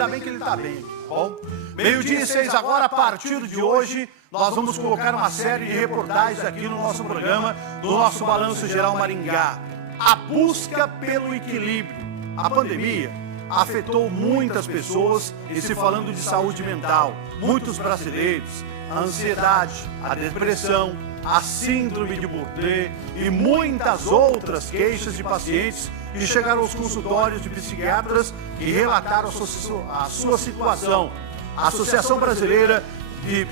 Ainda bem que ele está bem, bom? 12:06 agora, a partir de hoje, nós vamos colocar uma série de reportagens aqui no nosso programa, do nosso Balanço Geral Maringá. A busca pelo equilíbrio. A pandemia afetou muitas pessoas, e se falando de saúde mental, muitos brasileiros, a ansiedade, a depressão, a síndrome de Burnet e muitas outras queixas de pacientes que chegaram aos consultórios de psiquiatras e relataram a sua situação. A Associação Brasileira de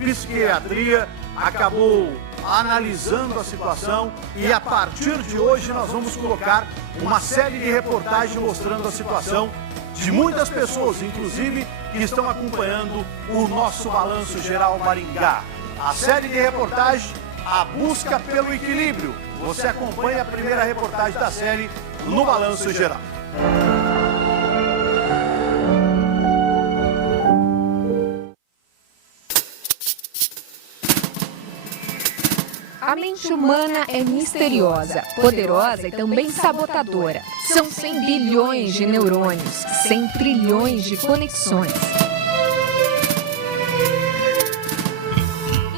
Psiquiatria acabou analisando a situação e a partir de hoje nós vamos colocar uma série de reportagens mostrando a situação de muitas pessoas, inclusive, que estão acompanhando o nosso Balanço Geral Maringá. A série de reportagens, a busca pelo equilíbrio. Você acompanha a primeira reportagem da série no Balanço Geral. A mente humana é misteriosa, poderosa e também sabotadora. São 100 bilhões de neurônios, 100 trilhões de conexões.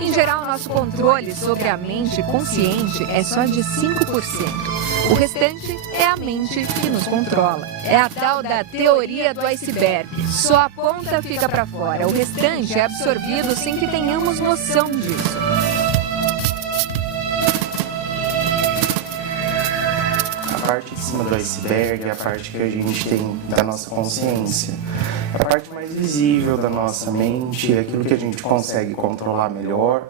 Em geral, nosso controle sobre a mente consciente é só de 5%. O restante é a mente que nos controla. É a tal da teoria do iceberg. Só a ponta fica para fora, o restante é absorvido sem que tenhamos noção disso. A parte de cima do iceberg é a parte que a gente tem da nossa consciência. É a parte mais visível da nossa mente, é aquilo que a gente consegue controlar melhor.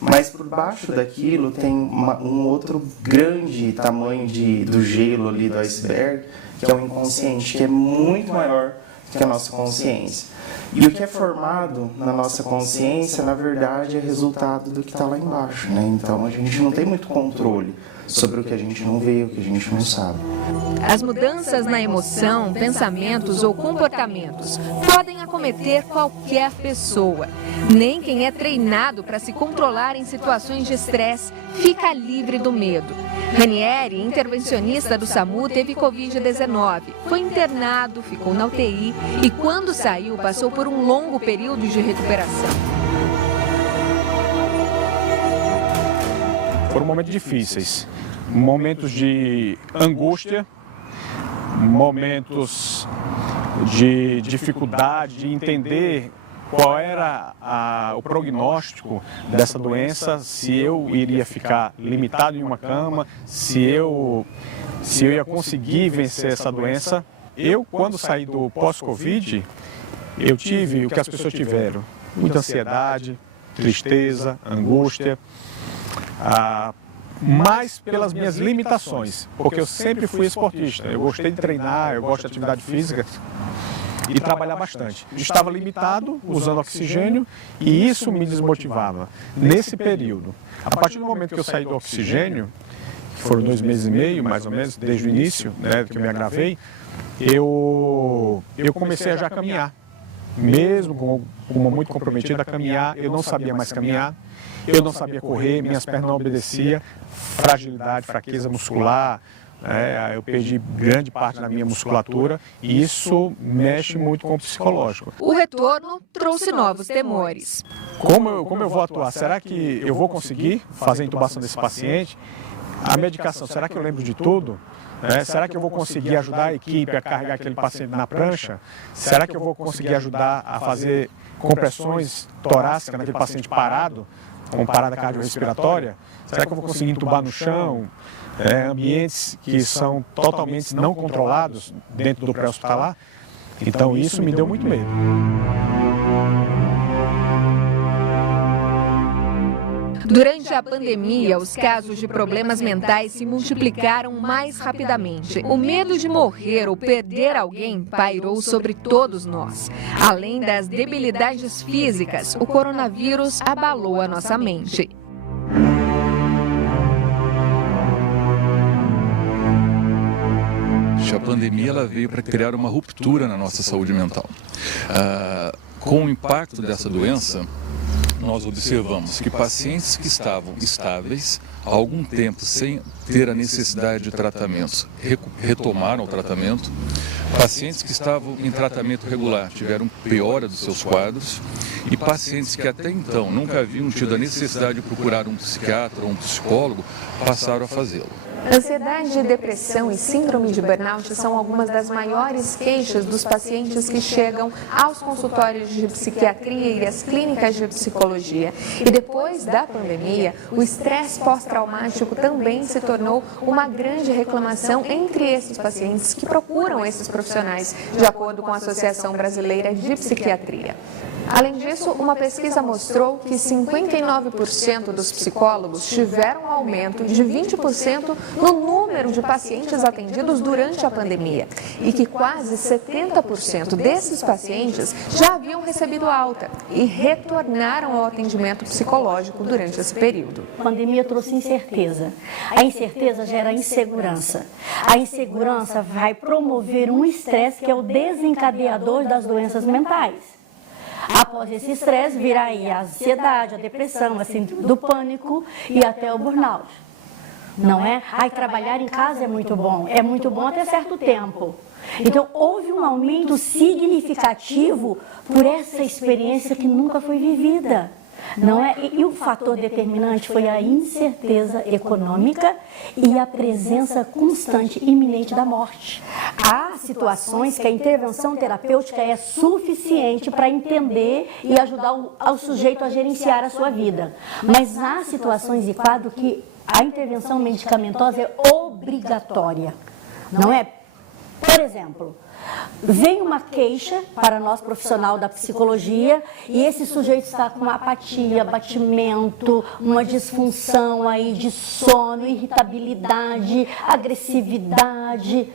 Mas por baixo daquilo tem um outro grande tamanho do gelo ali do iceberg, que é o inconsciente, que é muito maior que a nossa consciência. E o que é formado na nossa consciência, na verdade, é resultado do que está lá embaixo, né? Então a gente não tem muito controle sobre o que a gente não vê, o que a gente não sabe. As mudanças na emoção, pensamentos ou comportamentos podem acometer qualquer pessoa. Nem quem é treinado para se controlar em situações de estresse fica livre do medo. Ranieri, intervencionista do SAMU, teve Covid-19. Foi internado, ficou na UTI e quando saiu passou por um longo período de recuperação. Foram momentos difíceis, momentos de angústia, momentos de dificuldade de entender qual era o prognóstico dessa doença, se eu iria ficar limitado em uma cama, se eu ia conseguir vencer essa doença. Eu, quando saí do pós-Covid, eu tive o que as pessoas tiveram, muita ansiedade, tristeza, angústia, mas pelas minhas limitações, porque eu sempre fui esportista, eu gostei de treinar, eu gosto de atividade física e trabalhar bastante. Estava limitado, usando oxigênio, e isso me desmotivava. Nesse período, a partir do momento que eu saí do oxigênio, que foram 2 meses e meio, mais ou menos, desde o início, né, que eu me agravei, eu comecei a já caminhar. Mesmo com uma muito comprometida a caminhar, eu não sabia mais caminhar, eu não sabia correr, minhas pernas não obedeciam, fragilidade, fraqueza muscular, eu perdi grande parte da minha musculatura e isso mexe muito com o psicológico. O retorno trouxe novos temores. Como eu vou atuar? Será que eu vou conseguir fazer a intubação desse paciente? A medicação, será que eu lembro de tudo? Será que eu vou conseguir ajudar a equipe a carregar aquele paciente na prancha? Será que eu vou conseguir ajudar a fazer compressões torácicas naquele paciente parado, com parada cardiorrespiratória? Será que eu vou conseguir entubar no chão? Ambientes que são totalmente não controlados dentro do pré-hospitalar? Então isso me deu muito medo. Durante a pandemia, os casos de problemas mentais se multiplicaram mais rapidamente. O medo de morrer ou perder alguém pairou sobre todos nós. Além das debilidades físicas, o coronavírus abalou a nossa mente. A pandemia ela veio para criar uma ruptura na nossa saúde mental. Com o impacto dessa doença, nós observamos que pacientes que estavam estáveis há algum tempo sem ter a necessidade de tratamento retomaram o tratamento. Pacientes que estavam em tratamento regular tiveram piora dos seus quadros e pacientes que até então nunca haviam tido a necessidade de procurar um psiquiatra ou um psicólogo passaram a fazê-lo. Ansiedade, depressão e síndrome de burnout são algumas das maiores queixas dos pacientes que chegam aos consultórios de psiquiatria e às clínicas de psicologia. E depois da pandemia, o estresse pós-traumático também se tornou uma grande reclamação entre esses pacientes que procuram esses profissionais, de acordo com a Associação Brasileira de Psiquiatria. Além disso, uma pesquisa mostrou que 59% dos psicólogos tiveram um aumento de 20% no número de pacientes atendidos durante a pandemia e que quase 70% desses pacientes já haviam recebido alta e retornaram ao atendimento psicológico durante esse período. A pandemia trouxe incerteza. A incerteza gera insegurança. A insegurança vai promover um estresse que é o desencadeador das doenças mentais. Após esse estresse, virá aí a ansiedade, a depressão, a síndrome do pânico e até o burnout. Não é? Trabalhar em casa é muito bom até certo tempo. Então, houve um aumento significativo por essa experiência que nunca foi vivida. Não é? E o fator determinante foi a incerteza econômica e a presença constante e iminente da morte. Há situações que a intervenção terapêutica é suficiente para entender e ajudar o sujeito a gerenciar a sua vida. Mas há situações e quadros que a intervenção medicamentosa é obrigatória. Não é? Por exemplo, vem uma queixa para nós profissional da psicologia e esse sujeito está com apatia, abatimento, uma disfunção aí de sono, irritabilidade, agressividade.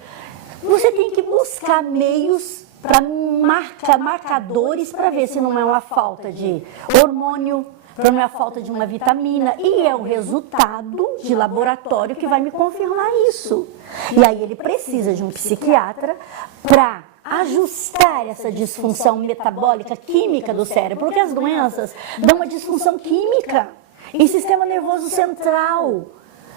Você tem que buscar meios para marcadores para ver se não é uma falta de hormônio, para não é a falta de uma vitamina, e é o resultado de laboratório que vai me confirmar isso. E aí ele precisa de um psiquiatra para ajustar essa disfunção metabólica, química do cérebro, porque as doenças dão uma disfunção química em sistema nervoso central.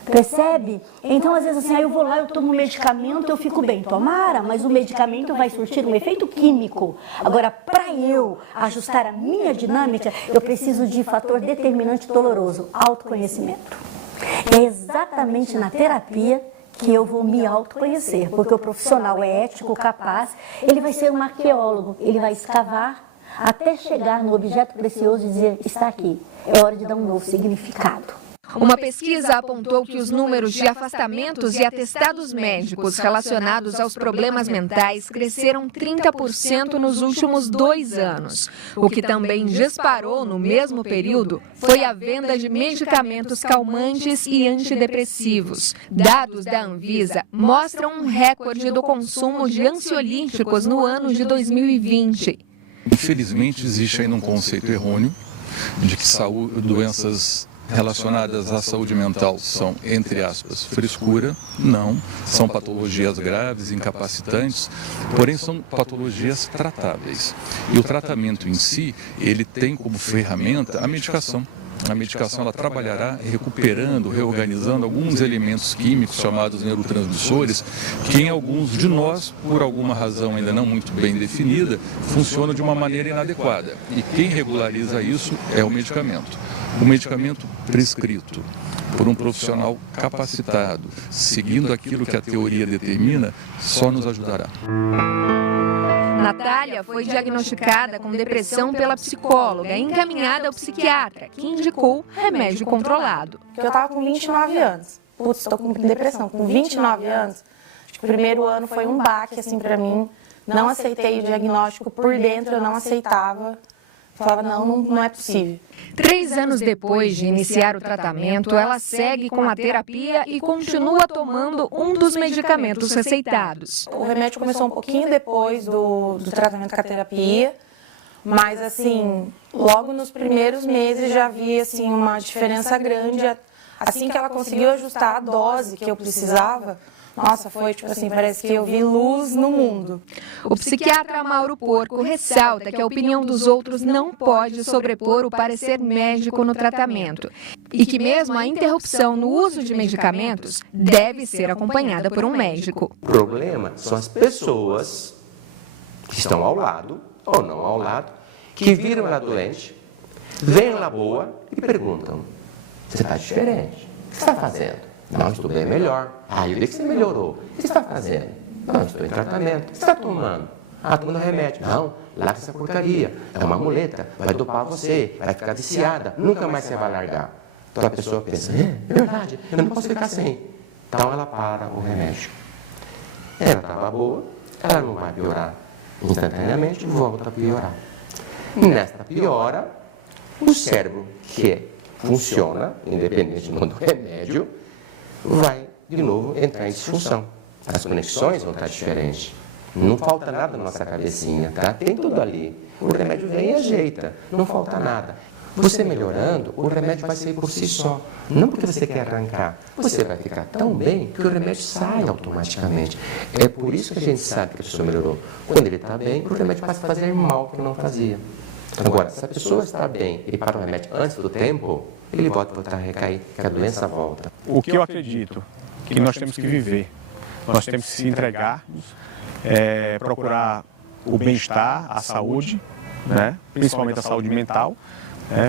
Percebe? Então, às vezes, assim, eu vou lá, eu tomo um medicamento, eu fico bem. Tomara, mas o medicamento vai surtir um efeito químico. Agora, para eu ajustar a minha dinâmica, eu preciso de fator determinante doloroso, autoconhecimento. É exatamente na terapia que eu vou me autoconhecer, porque o profissional é ético, capaz, ele vai ser um arqueólogo, ele vai escavar até chegar no objeto precioso e dizer, está aqui, é hora de dar um novo significado. Uma pesquisa apontou que os números de afastamentos e atestados médicos relacionados aos problemas mentais cresceram 30% nos últimos 2 anos. O que também disparou no mesmo período foi a venda de medicamentos calmantes e antidepressivos. Dados da Anvisa mostram um recorde do consumo de ansiolíticos no ano de 2020. Infelizmente, existe ainda um conceito errôneo de que doenças relacionadas à saúde mental são, entre aspas, frescura. Não, são patologias graves, incapacitantes, porém são patologias tratáveis. E o tratamento em si, ele tem como ferramenta a medicação. A medicação ela trabalhará recuperando, reorganizando alguns elementos químicos chamados neurotransmissores, que em alguns de nós, por alguma razão ainda não muito bem definida, funcionam de uma maneira inadequada. E quem regulariza isso é o medicamento. O medicamento prescrito por um profissional capacitado, seguindo aquilo que a teoria determina, só nos ajudará. Natália foi diagnosticada com depressão pela psicóloga e encaminhada ao psiquiatra, que indicou remédio controlado. Eu estava com 29 anos. Putz, estou com depressão. Com 29 anos, acho que o primeiro ano foi um baque assim, para mim. Não aceitei o diagnóstico, por dentro eu não aceitava. Falava, não é possível. 3 anos depois de iniciar o tratamento, ela segue com a terapia e continua tomando um dos medicamentos receitados. O remédio começou um pouquinho depois do tratamento com a terapia, mas assim, logo nos primeiros meses já vi assim, uma diferença grande. Assim que ela conseguiu ajustar a dose que eu precisava, Nossa, foi tipo assim, parece que eu vi luz no mundo. O psiquiatra Mauro Porco ressalta que a opinião dos outros não pode sobrepor o parecer médico no tratamento e que mesmo a interrupção no uso de medicamentos deve ser acompanhada por um médico. O problema são as pessoas que estão ao lado ou não ao lado, que viram ela doente, veem ela boa e perguntam: você está diferente, o que você está fazendo? Não, estou bem melhor. Eu vi que você melhorou. O que você está fazendo? Não, estou em tratamento. O que você está tomando? Tomando remédio. Não, larga essa porcaria. É uma muleta, vai dopar você, vai ficar viciada, nunca mais você vai largar. Então a pessoa pensa: é verdade, eu não posso ficar sem. Então ela para o remédio. Ela estava boa, ela não vai piorar. Instantaneamente volta a piorar. Nesta piora, o cérebro, que funciona, independente do remédio, vai de novo entrar em disfunção. As conexões vão estar diferentes. Não falta nada na nossa cabecinha, tá? Tem tudo ali. O remédio vem e ajeita, não falta nada. Você melhorando, o remédio vai sair por si só. Não porque você quer arrancar. Você vai ficar tão bem que o remédio sai automaticamente. É por isso que a gente sabe que a pessoa melhorou. Quando ele está bem, o remédio passa a fazer mal que não fazia. Agora, se a pessoa está bem e para o remédio antes do tempo, ele volta a recair, que a doença volta. O que eu acredito que nós temos que viver, nós temos que se entregar, procurar o bem-estar, a saúde, né? Principalmente a saúde mental,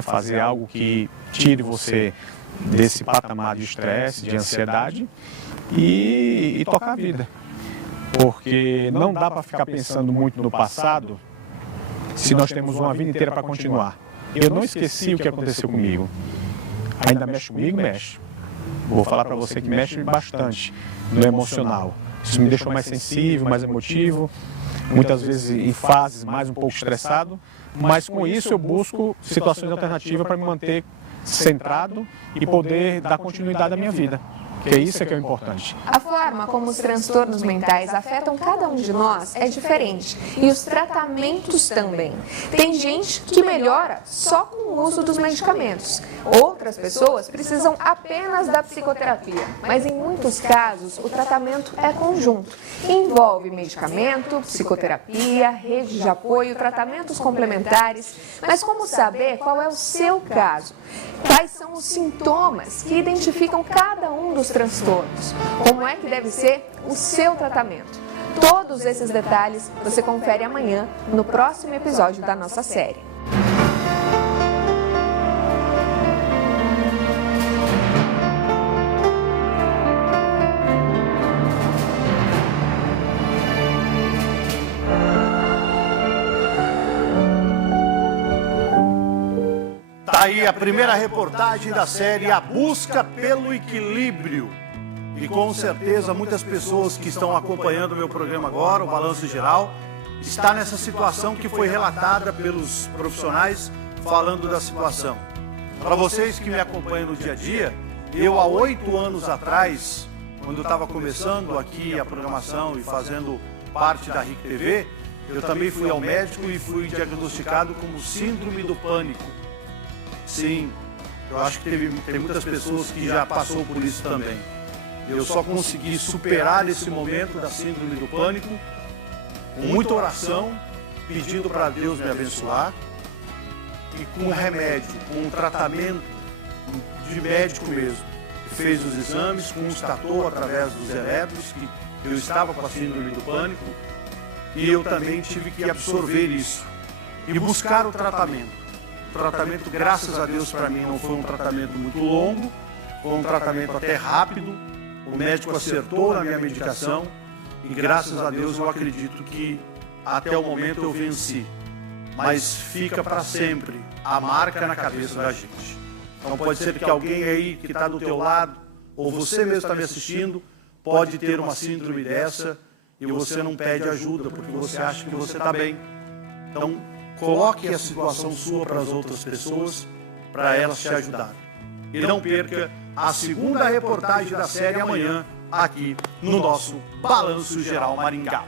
fazer algo que tire você desse patamar de estresse, de ansiedade e tocar a vida. Porque não dá para ficar pensando muito no passado se nós temos uma vida inteira para continuar. Eu não esqueci o que aconteceu comigo. Ainda mexe comigo? Mexe. Vou falar para você que mexe bastante no emocional. Isso me deixou mais sensível, mais emotivo, muitas vezes em fases mais um pouco estressado, mas com isso eu busco situações alternativas para me manter centrado e poder dar continuidade à minha vida. Que é isso que é o importante. A forma como os transtornos mentais afetam cada um de nós é diferente e os tratamentos também. Tem gente que melhora só com o uso dos medicamentos. Outras pessoas precisam apenas da psicoterapia, mas em muitos casos o tratamento é conjunto. Envolve medicamento, psicoterapia, rede de apoio, tratamentos complementares. Mas como saber qual é o seu caso? Quais são os sintomas que identificam cada um dos transtornos? Como é que deve ser o seu tratamento? Todos esses detalhes você confere amanhã no próximo episódio da nossa série. Aí a primeira reportagem da série A Busca pelo Equilíbrio. E com certeza muitas pessoas que estão acompanhando o meu programa agora, o Balanço Geral, está nessa situação que foi relatada pelos profissionais falando da situação. Para vocês que me acompanham no dia a dia, eu há 8 anos atrás, quando eu estava começando aqui a programação e fazendo parte da RIC TV, eu também fui ao médico e fui diagnosticado como síndrome do pânico. Sim, eu acho que tem muitas pessoas que já passou por isso também. Eu só consegui superar esse momento da síndrome do pânico com muita oração, pedindo para Deus me abençoar e com remédio, com um tratamento de médico mesmo. Que fez os exames, constatou através dos eletros que eu estava com a síndrome do pânico e eu também tive que absorver isso e buscar o tratamento. O tratamento, graças a Deus, para mim não foi um tratamento muito longo, foi um tratamento até rápido. O médico acertou na minha medicação e, graças a Deus, eu acredito que até o momento eu venci. Mas fica para sempre a marca na cabeça da gente. Então pode ser que alguém aí que está do teu lado, ou você mesmo está me assistindo, pode ter uma síndrome dessa e você não pede ajuda porque você acha que você está bem. Então, coloque a situação sua para as outras pessoas, para elas te ajudarem. E não perca a segunda reportagem da série amanhã, aqui no nosso Balanço Geral Maringá.